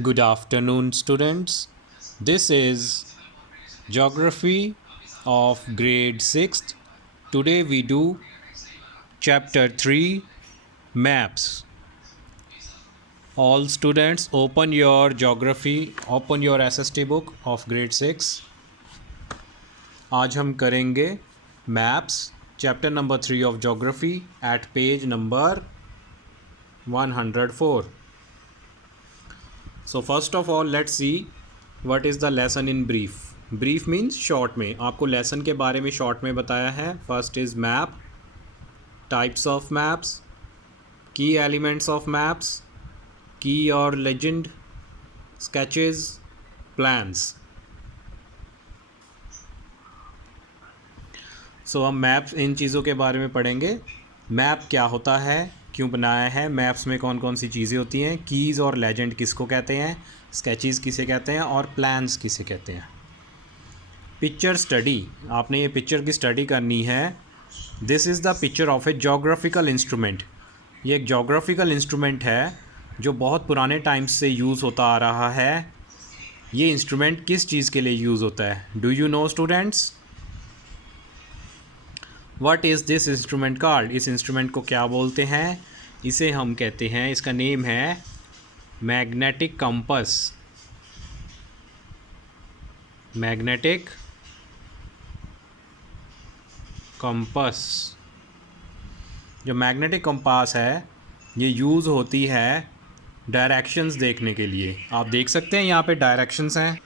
Good afternoon, students. This is Geography of grade 6th. Today we do chapter 3 Maps. All students open your geography, open your SST book of grade 6. आज हम करेंगे Maps, chapter number 3 of Geography at page number 104. So first of all, let's see what is the lesson in brief. Brief means short में. आपको lesson के बारे में short में बताया है. First is map, types of maps, key elements of maps, key or legend, sketches, plans. So हम maps इन चीज़ों के बारे में पढ़ेंगे. मैप क्या होता है, क्यों बनाया है, मैप्स में कौन कौन सी चीज़ें होती हैं, कीज़ और लेजेंड किसको कहते हैं, स्केचेस किसे कहते हैं और प्लान्स किसे कहते हैं. पिक्चर स्टडी, आपने ये पिक्चर की स्टडी करनी है. This is the picture of A geographical instrument. ये एक जोग्राफिकल इंस्ट्रूमेंट है जो बहुत पुराने टाइम्स से यूज़ होता आ रहा है. ये इंस्ट्रूमेंट किस चीज़ के लिए यूज़ होता है? Do you know students? What is this instrument called? इस इंस्ट्रूमेंट को क्या बोलते हैं? इसे हम कहते हैं, इसका नेम है मैग्नेटिक कंपास. Magnetic compass. जो मैग्नेटिक कंपास है ये यूज़ होती है डायरेक्शंस देखने के लिए. आप देख सकते हैं यहाँ पे डायरेक्शंस हैं.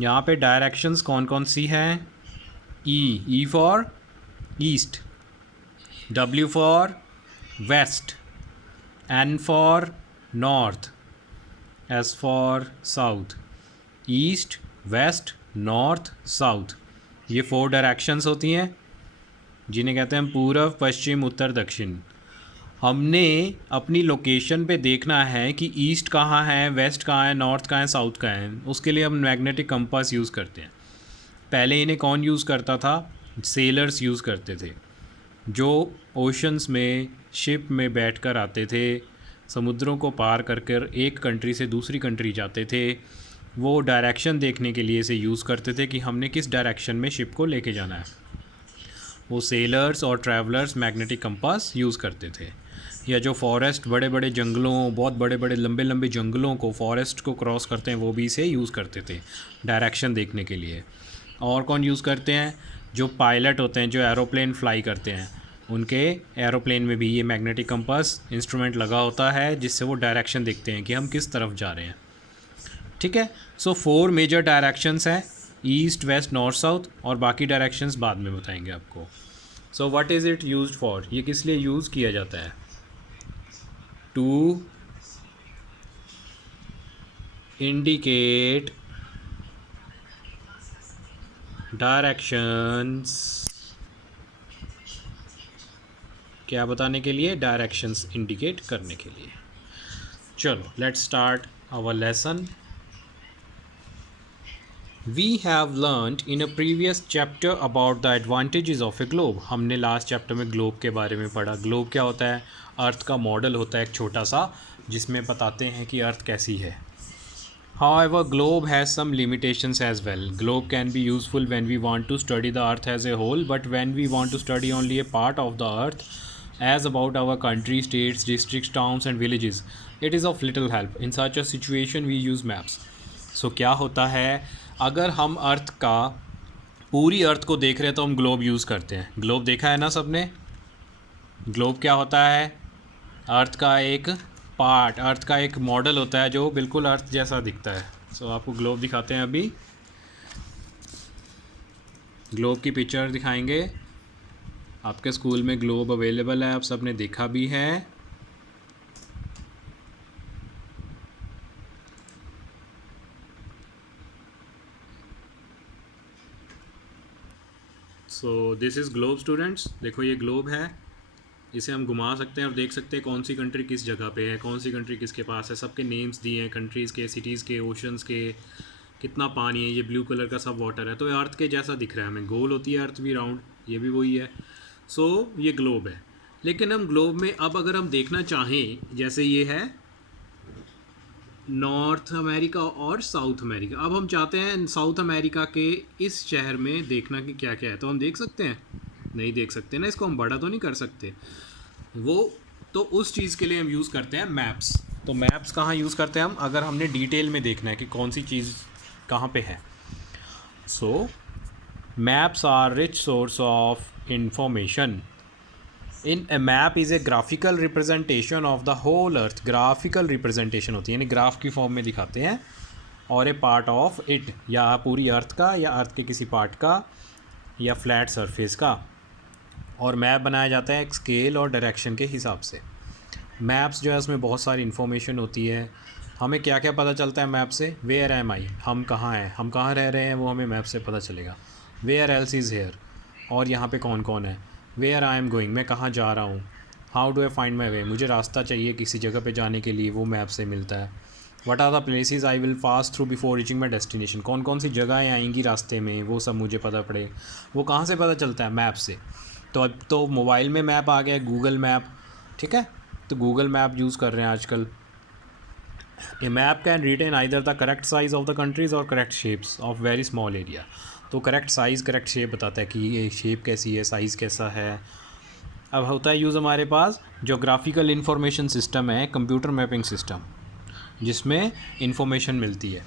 यहाँ पे डायरेक्शंस कौन कौन सी हैं? E for east, W for west, N for north, S for south. East, west, north, south, ये 4 डायरेक्शंस होती हैं जिन्हें कहते हैं पूर्व, पश्चिम, उत्तर, दक्षिण. हमने अपनी लोकेशन पे देखना है कि ईस्ट कहाँ है, वेस्ट कहाँ है, नॉर्थ कहाँ है, साउथ कहाँ है. उसके लिए हम मैग्नेटिक कंपास यूज़ करते हैं. पहले इन्हें कौन यूज़ करता था? सेलर्स यूज़ करते थे, जो ओशंस में शिप में बैठकर आते थे, समुद्रों को पार कर कर एक कंट्री से दूसरी कंट्री जाते थे. वो डायरेक्शन देखने के लिए इसे यूज़ करते थे कि हमने किस डायरेक्शन में शिप को लेके जाना है. वो सेलर्स और ट्रैवलर्स मैग्नेटिक कंपास यूज़ करते थे. या जो फॉरेस्ट, बड़े बड़े जंगलों, बहुत बड़े बड़े लंबे लंबे जंगलों को, फॉरेस्ट को क्रॉस करते हैं, वो भी इसे यूज़ करते थे डायरेक्शन देखने के लिए. और कौन यूज़ करते हैं? जो पायलट होते हैं, जो एरोप्लेन फ्लाई करते हैं, उनके एरोप्लेन में भी ये मैग्नेटिक कंपास इंस्ट्रूमेंट लगा होता है जिससे वो डायरेक्शन देखते हैं कि हम किस तरफ जा रहे हैं. ठीक है. सो 4 मेजर डायरेक्शंस हैं, ईस्ट, वेस्ट, नॉर्थ, साउथ, और बाकी डायरेक्शंस बाद में बताएंगे आपको. So what is it used for? ये किस लिए यूज़ किया जाता है? To indicate directions. क्या बताने के लिए? डायरेक्शंस इंडिकेट करने के लिए. चलो, let's start our lesson. We have learned in a previous chapter about the advantages of a globe. हमने लास्ट चैप्टर में ग्लोब के बारे में पढ़ा. ग्लोब क्या होता है? अर्थ का मॉडल होता है एक छोटा सा, जिसमें बताते हैं कि अर्थ कैसी है. However, globe has some limitations as well. Globe can be useful when we want to study the earth as a whole, but when we want to study only a part of the earth, as about our country, states, districts, towns and villages, it is of little help. In such a situation, we use maps. So क्या होता है, अगर हम अर्थ का, पूरी अर्थ को देख रहे हैं तो हम ग्लोब यूज़ करते हैं. ग्लोब देखा है ना सबने? ग्लोब क्या होता है? अर्थ का एक पार्ट, अर्थ का एक मॉडल होता है जो बिल्कुल अर्थ जैसा दिखता है. सो आपको ग्लोब दिखाते हैं. अभी ग्लोब की पिक्चर दिखाएंगे. आपके स्कूल में ग्लोब अवेलेबल है, आप सबने देखा भी है. So this is globe students. देखो ये ग्लोब है, इसे हम घुमा सकते हैं और देख सकते हैं कौन सी कंट्री किस जगह पे है, कौन सी कंट्री किसके पास है. सबके नेम्स दिए हैं, कंट्रीज़ के, सिटीज़ के, ओशंस के, कितना पानी है. ये ब्लू कलर का सब वाटर है. तो ये अर्थ के जैसा दिख रहा है हमें. गोल होती है अर्थ भी, राउंड, ये भी वही है. सो ये ग्लोब है. लेकिन हम ग्लोब में अब अगर हम देखना चाहें, जैसे ये है, नॉर्थ अमेरिका और साउथ अमेरिका। अब हम चाहते हैं साउथ अमेरिका के इस शहर में देखना कि क्या क्या है, तो हम देख सकते हैं? नहीं देख सकते ना, इसको हम बड़ा तो नहीं कर सकते वो। तो उस चीज़ के लिए हम यूज़ करते हैं मैप्स। तो मैप्स कहाँ यूज़ करते हैं हम, अगर हमने डिटेल में देखना है कि कौन सी चीज़ कहाँ पे है। So maps are rich source of information. In a map is a graphical representation of the whole earth. Graphical representation होती है, यानी ग्राफ की फॉर्म में दिखाते हैं, और ए पार्ट ऑफ इट, या पूरी अर्थ का, या अर्थ के किसी पार्ट का, या फ्लैट सरफेस का। और मैप बनाया जाता है एक स्केल और डायरेक्शन के हिसाब से। मैप्स जो है उसमें बहुत सारी इन्फॉर्मेशन होती है। हमें क्या क्या पता चलता है मैप से? वेयर एम आई, हम कहाँ हैं, हम कहाँ रह रहे हैं, वो हमें मैप से पता चलेगा। वेयर एल्स इज़ हेयर, और यहाँ पे कौन कौन है। वेयर आई एम गोइंग, मैं कहाँ जा रहा हूँ। How do I find my way, मुझे रास्ता चाहिए किसी जगह पे जाने के लिए, वो मैप से मिलता है। What are the places I will pass through before reaching my destination, कौन कौन सी जगहें आएंगी रास्ते में, वो सब मुझे पता पड़े। वो कहाँ से पता चलता है? मैप से। तो अब तो मोबाइल में मैप आ गया, गूगल मैप, ठीक है। तो गूगल मैप यूज़ कर रहे हैं आजकल। A map can retain either the correct size of the countries और correct shapes of very small area. तो करेक्ट साइज़ करेक्ट शेप बताता है कि ये शेप कैसी है, साइज़ कैसा है। अब होता है यूज़ हमारे पास जोग्राफिकल इंफॉर्मेशन सिस्टम है, कंप्यूटर मैपिंग सिस्टम, जिसमें इंफॉर्मेशन मिलती है।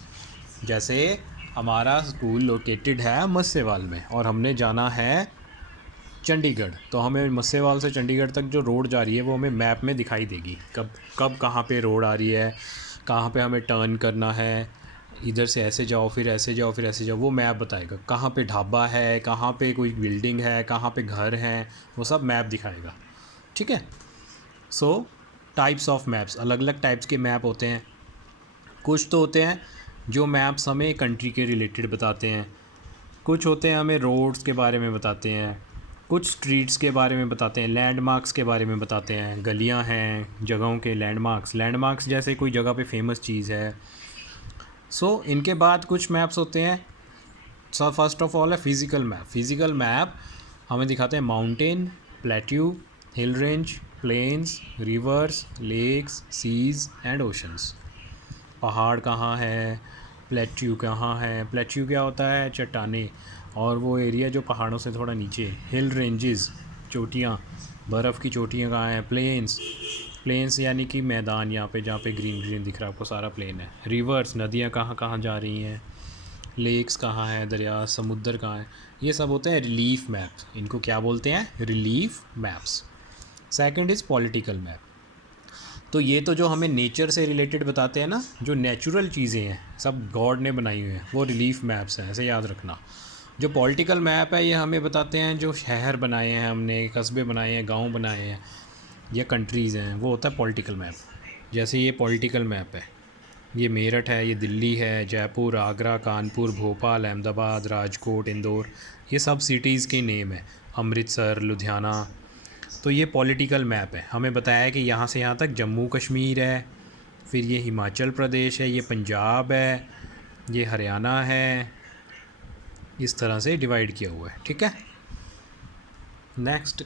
जैसे हमारा स्कूल लोकेटेड है मस्सेवाल में, और हमने जाना है चंडीगढ़, तो हमें मस्सेवाल से चंडीगढ़ तक जो रोड जा रही है वो हमें मैप में दिखाई देगी, कब कब कहाँ पे रोड आ रही है, कहाँ पे हमें टर्न करना है, इधर से ऐसे जाओ फिर ऐसे जाओ फिर ऐसे जाओ, वो मैप बताएगा। कहाँ पे ढाबा है, कहाँ पे कोई बिल्डिंग है, कहाँ पे घर है, वो सब मैप दिखाएगा, ठीक है। सो टाइप्स ऑफ मैप्स, अलग अलग टाइप्स के मैप होते हैं। कुछ तो होते हैं जो मैप्स हमें कंट्री के रिलेटेड बताते हैं, कुछ होते हैं हमें रोड्स के बारे में बताते हैं, कुछ स्ट्रीट्स के बारे में बताते हैं, लैंडमार्क्स के बारे में बताते हैं, गलियां हैं, जगहों के लैंडमार्क्स, लैंडमार्क्स जैसे कोई जगह पे फेमस चीज़ है। सो इनके बाद कुछ मैप्स होते हैं। सो फर्स्ट ऑफ ऑल है फिज़िकल मैप। फिज़िकल मैप हमें दिखाते हैं mountain, plateau, hill range, plains, rivers, lakes, seas and oceans. पहाड़ कहाँ है, प्लेट्यू कहाँ है। प्लेट्यू क्या होता है? चट्टानें, और वो एरिया जो पहाड़ों से थोड़ा नीचे। हिल रेंजेस, चोटियाँ, बर्फ़ की चोटियाँ कहाँ हैं। प्लेन्स, प्लेन्स यानी कि मैदान, यहाँ पे जहाँ पे ग्रीन ग्रीन दिख रहा है आपको सारा प्लेन है। रिवर्स, नदियाँ कहाँ कहाँ जा रही हैं। लेक्स कहाँ है, दरिया, समुद्र कहाँ है। ये सब होते हैं रिलीफ मैप। इनको क्या बोलते हैं? Relief maps. Second is political map. तो ये तो जो हमें नेचर से रिलेटेड बताते हैं ना, जो नेचुरल चीज़ें हैं सब गॉड ने बनाई हुई हैं, वो रिलीफ मैप्स हैं, ऐसे याद रखना। जो पॉलिटिकल मैप है ये हमें बताते हैं जो शहर बनाए हैं हमने, कस्बे बनाए हैं, गांव बनाए हैं, या कंट्रीज़ हैं, वो होता है पॉलिटिकल मैप। जैसे ये पॉलिटिकल मैप है, ये मेरठ है, ये दिल्ली है, जयपुर, आगरा, कानपुर, भोपाल, अहमदाबाद, राजकोट, इंदौर, ये सब सिटीज़ के नेम है, अमृतसर, लुधियाना। तो ये पॉलिटिकल मैप है, हमें बताया है कि यहाँ से यहाँ तक जम्मू कश्मीर है, फिर ये हिमाचल प्रदेश है, ये पंजाब है, ये हरियाणा है, इस तरह से डिवाइड किया हुआ है, ठीक है। Next,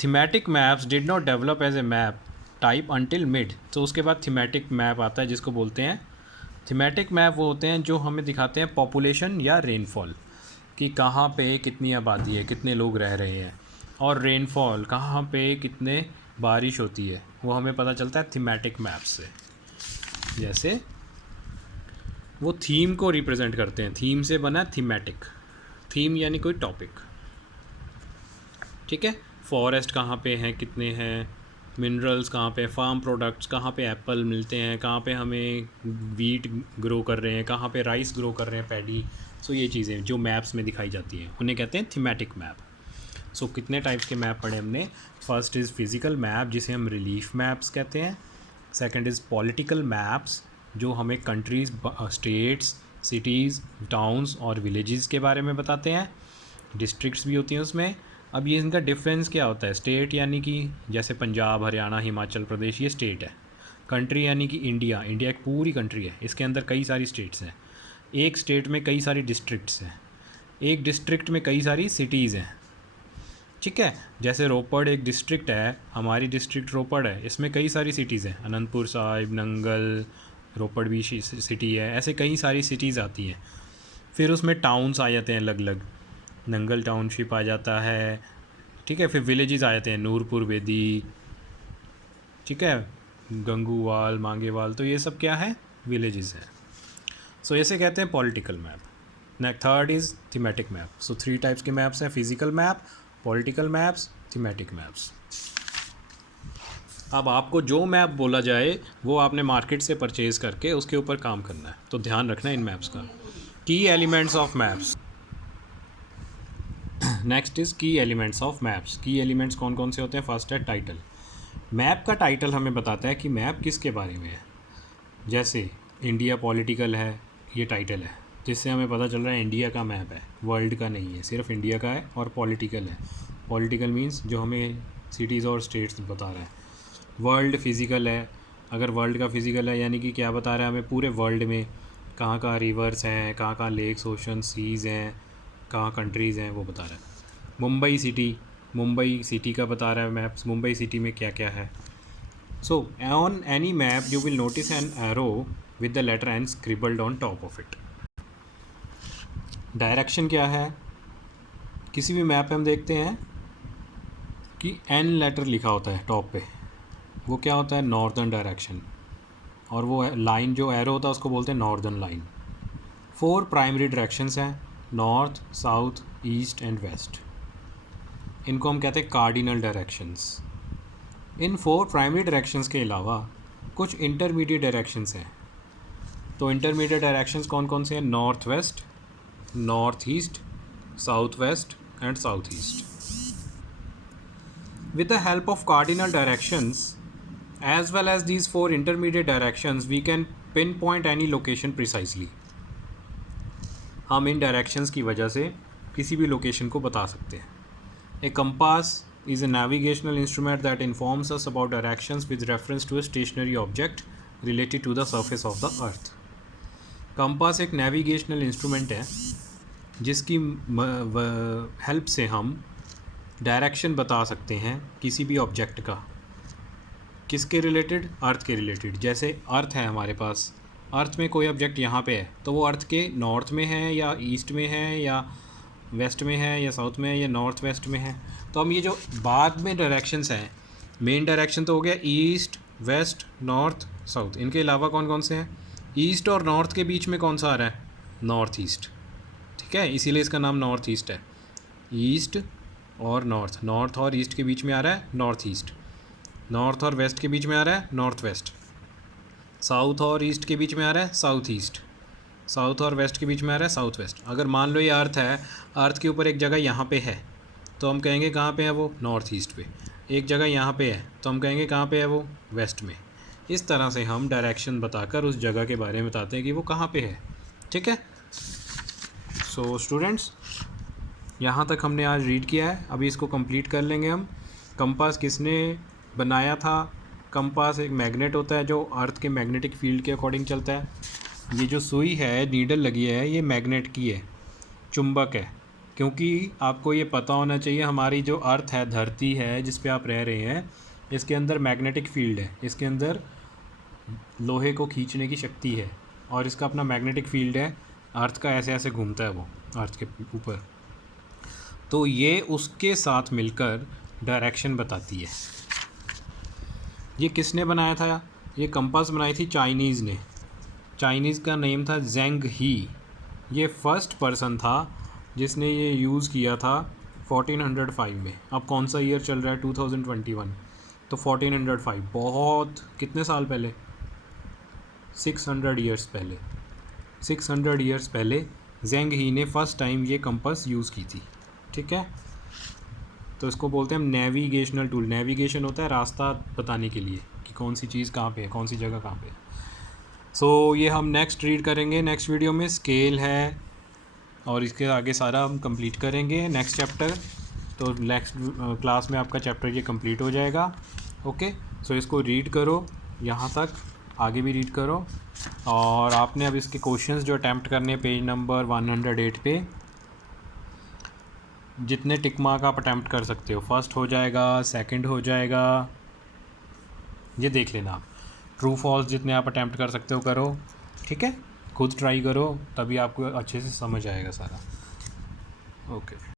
thematic maps did not develop as a map type until mid. तो उसके बाद थीमेटिक मैप आता है, जिसको बोलते हैं थीमेटिक मैप। वो होते हैं जो हमें दिखाते हैं पॉपुलेशन या रेनफॉल, कि कहाँ पे कितनी आबादी है, कितने लोग रह रहे हैं, और रेनफॉल कहाँ पे कितने बारिश होती है, वो हमें पता चलता है थीमेटिक मैप से। जैसे वो थीम को रिप्रेजेंट करते हैं, थीम से बना थीमेटिक। थीम यानी कोई टॉपिक, ठीक है। फॉरेस्ट कहाँ पे हैं, कितने हैं, मिनरल्स कहाँ पे, फार्म प्रोडक्ट्स कहाँ पे, एप्पल मिलते हैं, कहाँ पे हमें वीट ग्रो कर रहे हैं, कहाँ पे राइस ग्रो कर रहे हैं, पैडी। सो ये चीज़ें जो मैप्स में दिखाई जाती हैं उन्हें कहते हैं थीमेटिक मैप। सो कितने टाइप्स के मैप पढ़े हमने? फर्स्ट इज़ फिज़िकल मैप, जिसे हम रिलीफ मैप्स कहते हैं। सेकंड इज़ पॉलिटिकल मैप्स, जो हमें कंट्रीज़, स्टेट्स, सिटीज़, टाउन्स और विलेजेस के बारे में बताते हैं। डिस्ट्रिक्ट्स भी होती हैं उसमें। अब ये इनका डिफरेंस क्या होता है? स्टेट यानी कि जैसे पंजाब, हरियाणा, हिमाचल प्रदेश, ये स्टेट है। कंट्री यानी कि इंडिया, इंडिया एक पूरी कंट्री है, इसके अंदर कई सारी स्टेट्स हैं। एक स्टेट में कई सारी डिस्ट्रिक्ट्स हैं, एक डिस्ट्रिक्ट में कई सारी सिटीज़ हैं, ठीक है। जैसे रोपड़ एक डिस्ट्रिक्ट है, हमारी डिस्ट्रिक्ट रोपड़ है, इसमें कई सारी सिटीज़ हैं, अनंतपुर साहिब, नंगल, रोपड़ भी सिटी है, ऐसे कई सारी सिटीज़ आती हैं। फिर उसमें टाउन्स आ जाते हैं अलग अलग, नंगल टाउनशिप आ जाता है, ठीक है। फिर विलेजेस आ जाते हैं, नूरपुर बेदी, ठीक है, गंगूवाल, मांगेवाल, तो ये सब क्या है, विलेजेस हैं। सो ऐसे कहते हैं political map. Next third is thematic map. So 3 types के मैप्स हैं, physical map, political maps, thematic maps. अब आपको जो मैप बोला जाए वो आपने मार्केट से परचेज़ करके उसके ऊपर काम करना है, तो ध्यान रखना इन मैप्स का। की elements of maps. Next is की एलिमेंट्स ऑफ मैप्स। की एलिमेंट्स कौन कौन से होते हैं? फर्स्ट है टाइटल। मैप का टाइटल हमें बताता है कि मैप किसके बारे में है। जैसे इंडिया पॉलिटिकल है, ये टाइटल है, जिससे हमें पता चल रहा है इंडिया का मैप है, वर्ल्ड का नहीं है, सिर्फ इंडिया का है। और पॉलिटिकल है, पॉलिटिकल मींस जो हमें सिटीज़ और स्टेट्स बता रहा है। वर्ल्ड फिज़िकल है, अगर वर्ल्ड का फिज़िकल है यानी कि क्या बता रहा है हमें, पूरे वर्ल्ड में कहाँ कहाँ रिवर्स हैं, कहाँ कहाँ लेक्स, ओशन, सीज़ हैं, कहाँ कंट्रीज़ हैं, वो बता रहा है। मुंबई सिटी, मुंबई सिटी का बता रहा है मैप्स, मुंबई सिटी में क्या क्या है। So on any map you will notice an arrow with the letter N scribbled on top of it. Direction क्या है? किसी भी मैप पे हम देखते हैं कि एन लेटर लिखा होता है टॉप पे, वो क्या होता है? Northern direction. और वो लाइन जो एरो होता है उसको बोलते हैं नॉर्दर्न लाइन। 4 प्राइमरी डायरेक्शंस हैं, north, south, east and west. इनको हम कहते हैं कार्डिनल डायरेक्शंस। इन 4 प्राइमरी डायरेक्शंस के अलावा कुछ इंटरमीडिएट डायरेक्शंस हैं। तो इंटरमीडिएट डायरेक्शंस कौन कौन से हैं? North west, north east, south west and south east. With the help of cardinal directions as well as these 4 intermediate directions we can pinpoint any location precisely. हम इन directions की वजह से किसी भी लोकेशन को बता सकते हैं। A compass is a navigational instrument that informs us about directions with reference to a stationary object related to the surface of the earth. Compass एक नेविगेशनल इंस्ट्रूमेंट है जिसकी हेल्प से हम डायरेक्शन बता सकते हैं किसी भी ऑब्जेक्ट का। किसके रिलेटेड? अर्थ के रिलेटेड। जैसे अर्थ है हमारे पास, अर्थ में कोई ऑब्जेक्ट यहाँ पे है तो वो अर्थ के नॉर्थ में है या ईस्ट में है या वेस्ट में है या साउथ में है या नॉर्थ वेस्ट में है। तो हम ये जो बाद में डायरेक्शंस हैं, मेन डायरेक्शन तो हो गया ईस्ट, वेस्ट, नॉर्थ, साउथ। इनके अलावा कौन कौन से हैं? ईस्ट और नॉर्थ के बीच में कौन सा आ रहा है? नॉर्थ ईस्ट, ठीक है, इसीलिए इसका नाम नॉर्थ ईस्ट है। ईस्ट और नॉर्थ, नॉर्थ और ईस्ट के बीच में आ रहा है नॉर्थ ईस्ट, नॉर्थ और वेस्ट के बीच में आ रहा है नॉर्थ वेस्ट, साउथ और ईस्ट के बीच में आ रहा है साउथ ईस्ट, साउथ और वेस्ट के बीच में आ रहा है साउथ वेस्ट। अगर मान लो ये अर्थ है, अर्थ के ऊपर एक जगह यहाँ पे है तो हम कहेंगे कहाँ पे है वो? नॉर्थ ईस्ट पे। एक जगह यहाँ पे है तो हम कहेंगे कहाँ पे है वो? वेस्ट में। इस तरह से हम डायरेक्शन बताकर उस जगह के बारे में बताते हैं कि वो कहाँ पे है, ठीक है। सो स्टूडेंट्स, यहाँ तक हमने आज रीड किया है, अभी इसको कंप्लीट कर लेंगे हम। कंपास किसने बनाया था? कंपास एक मैग्नेट होता है जो अर्थ के मैग्नेटिक फील्ड के अकॉर्डिंग चलता है। ये जो सुई है, नीडल लगी है, ये मैग्नेट की है, चुंबक है। क्योंकि आपको ये पता होना चाहिए हमारी जो अर्थ है, धरती है जिस पे आप रह रहे हैं, इसके अंदर मैग्नेटिक फील्ड है, इसके अंदर लोहे को खींचने की शक्ति है और इसका अपना मैग्नेटिक फील्ड है। अर्थ का ऐसे ऐसे घूमता है वो अर्थ के ऊपर, तो ये उसके साथ मिलकर डायरेक्शन बताती है। ये किसने बनाया था? ये कंपास बनाई थी चाइनीज़ ने। चाइनीज़ का नेम था जेंग ही। ये फर्स्ट पर्सन था जिसने ये यूज़ किया था 1405 में। अब कौन सा ईयर चल रहा है? 2021। तो 1405 बहुत कितने साल पहले? 600 ईयर्स पहले। 600 ईयर्स पहले जेंग ही ने फर्स्ट टाइम ये कंपास यूज़ की थी, ठीक है। तो इसको बोलते हैं हम नेविगेशनल टूल। नेविगेशन होता है रास्ता बताने के लिए कि कौन सी चीज़ कहाँ पे है, कौन सी जगह कहाँ पे है। सो ये हम नेक्स्ट रीड करेंगे नेक्स्ट वीडियो में। स्केल है और इसके आगे सारा हम कंप्लीट करेंगे नेक्स्ट चैप्टर। तो नेक्स्ट क्लास में आपका चैप्टर ये कंप्लीट हो जाएगा। ओके, सो इसको रीड करो यहाँ तक, आगे भी रीड करो। और आपने अब इसके क्वेश्चंस जो अटैम्प्ट करने पेज नंबर 108 पे जितने टिक मार्क आप अटैम्प्ट कर सकते हो, फर्स्ट हो जाएगा, सेकंड हो जाएगा, ये देख लेना आप। ट्रू फॉल्स जितने आप अटैम्प्ट कर सकते हो करो, ठीक है। खुद ट्राई करो, तभी आपको अच्छे से समझ आएगा सारा। ओके।